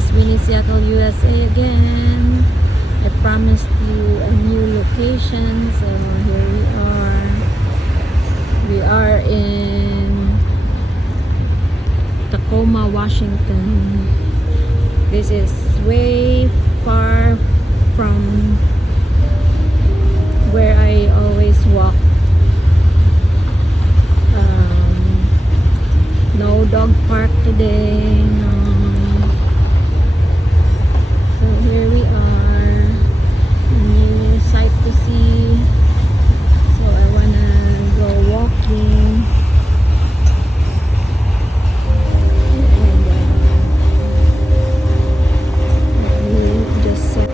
is Winnie, Seattle, USA again. I promised you a new location, so here we are. We are in Tacoma, Washington. This is way far from where I always walk. No dog park today. No. So here we are. A new sight to see. So I wanna go walking. And let me just set.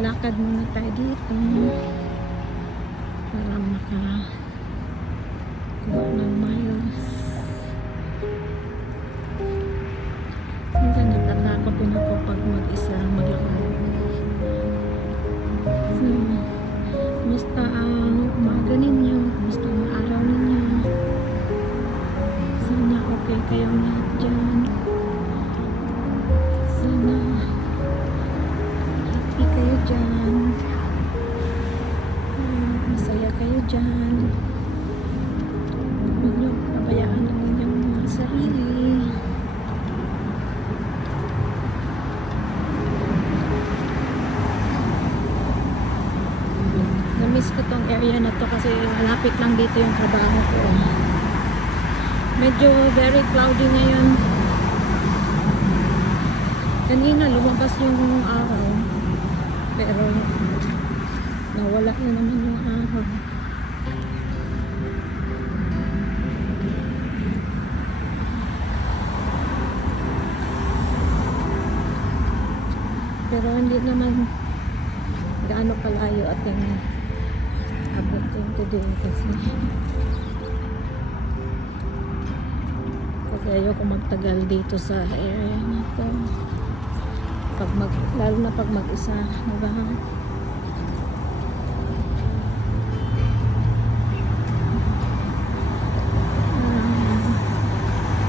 Lakad muna tayo dito para makakuha ng miles. Minsan natatakot din ako pag mag-isa maglakad. So, kumusta ang umaga ninyo? Kumusta ang araw ninyo? Sana okay kayong lahat dyan. Sana kayo dyan, masaya kayo dyan. Huwag niyo pabayaan ang inyong mga sarili. Namiss ko tong area na to kasi malapit lang dito yung trabaho ko. Medyo very cloudy ngayon. Kanina lumabas yung araw, pero nawala na naman yung araw. Pero hindi naman gaano kalayo ating abutin today kasi ayoko magtagal dito sa area na to. Lalo na pag mag-isa, diba?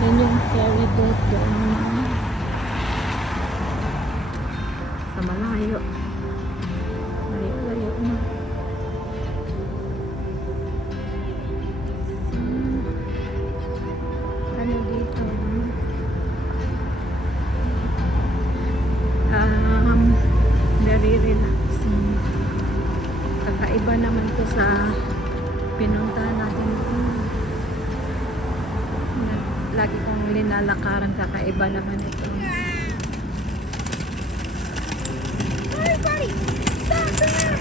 Yan yung ferry boat doon sa malayo. Layo na. Ano dito? Very relaxing. Kakaiba naman to sa pinuntahan natin. Lagi kong linalakaran, kakaiba naman ito. Hey buddy! Stop there!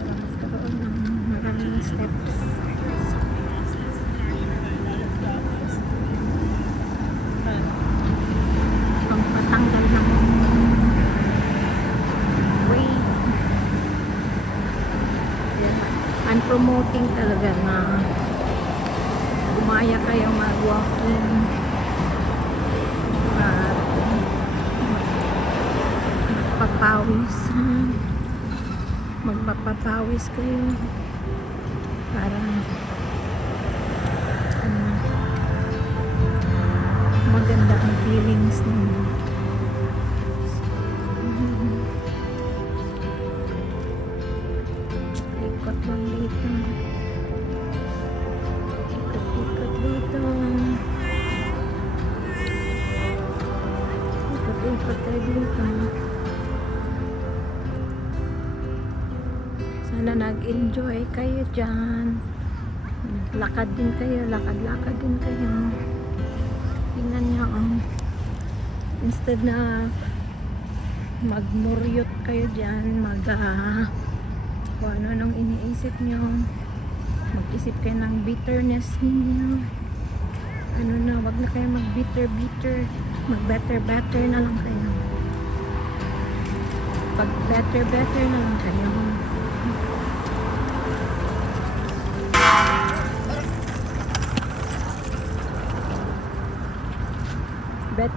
Mas karoon ng maraming steps. I'm promoting talaga na umaya kayo mag-walking at pawis, ha? Magpapapawis kayo para maganda ang feelings ninyo. Ikot lang dito. Ikot dito. Ikot tayo dito. Sana nag-enjoy kayo dyan. Lakad din kayo. Lakad-lakad din kayo. Tingnan nyo, instead na magmuryot kayo dyan, kung ano nung iniisip nyo, mag-isip kayo ng bitterness ninyo. Ano na, wag na kayo mag-bitter, mag-better na lang kayo. Pag better na lang kayo.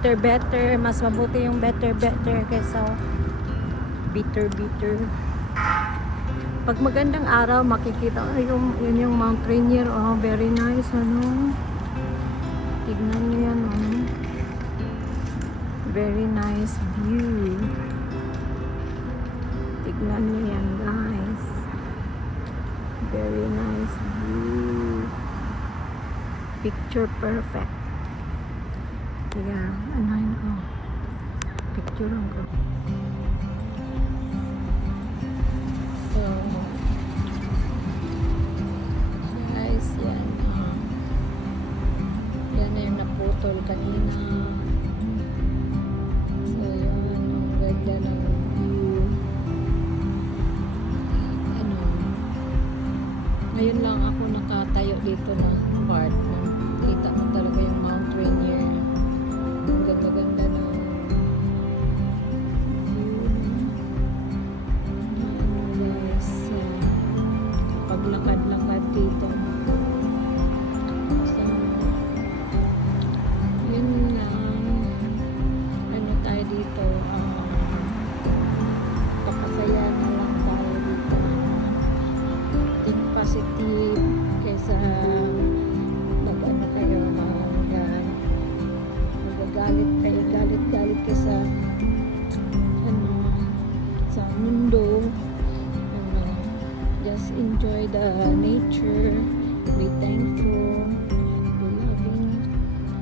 Better, mas mabuti yung better kaysa bitter. Pag magandang araw, makikita yun yung Mount Rainier. Oh, very nice, ano. Tignan nyo yan, oh. Very nice view. Tignan nyo yan, guys. Very nice view. Picture perfect. Kaya, anahin ko. Picturean ko. So, guys, yan. Yan na yung naputol kanina. So, yun. Ang ganda ng view. Ano. Ngayon lang ako nakatayo dito na part. Kita mo talaga yung Mount Rainier. Ang ganda-ganda ng view na ano guys, paglakad-lakad dito. So, yun lang. Ano tayo dito, papasaya na lang tayo dito. Think positive kaysa mag-ano kayo, galit kayo sa sa mundo. Just enjoy the nature, be thankful, be loving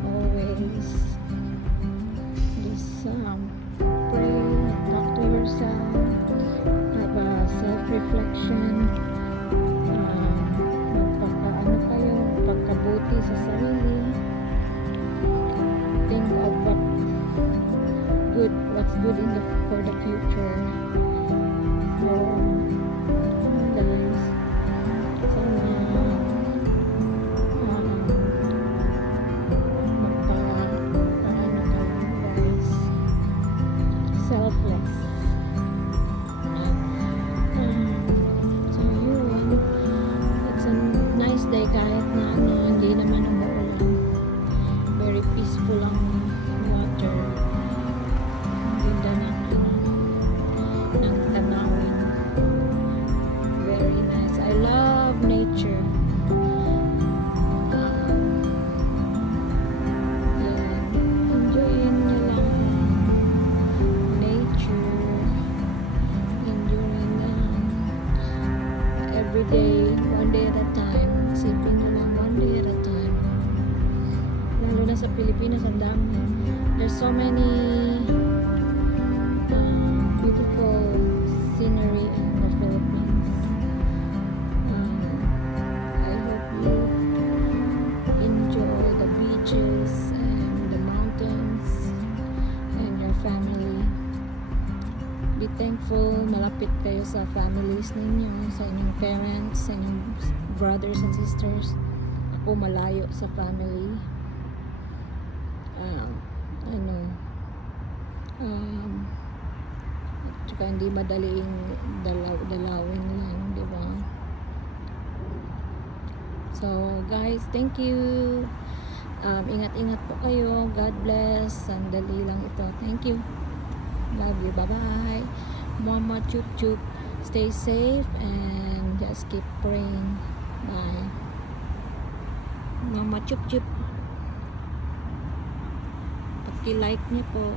always. Just pray, talk to yourself, have a self-reflection, magpakabuti sa sarili. Think of what's good for the future. So, guys, sana magpaano kayo, guys, selfless. So yun, it's a nice day kahit na hindi naman umuulan. Very peaceful ang water. Ang ganda ng tanawin. Very nice. I love nature. Enjoyin nyo lang nature. Enjoying every day, one day at a time. Sipin nyo lang one day at a time. Lalo na sa Pilipinas, ang dami. There's so many beautiful scenery in the Philippines. I hope you enjoy the beaches and the mountains and your family. Be thankful, malapit kayo sa families ninyo, sa inyong parents, sa inyong brothers and sisters. Ako malayo sa family. Tsaka hindi madaling dalawin lang, di ba? So guys, thank you. Ingat-ingat po kayo. God bless. Sandali lang ito. Thank you. Love you. Bye-bye. Mama Chup Chup. Stay safe and just keep praying. Bye. Mama Chup Chup. Paki-like niyo po.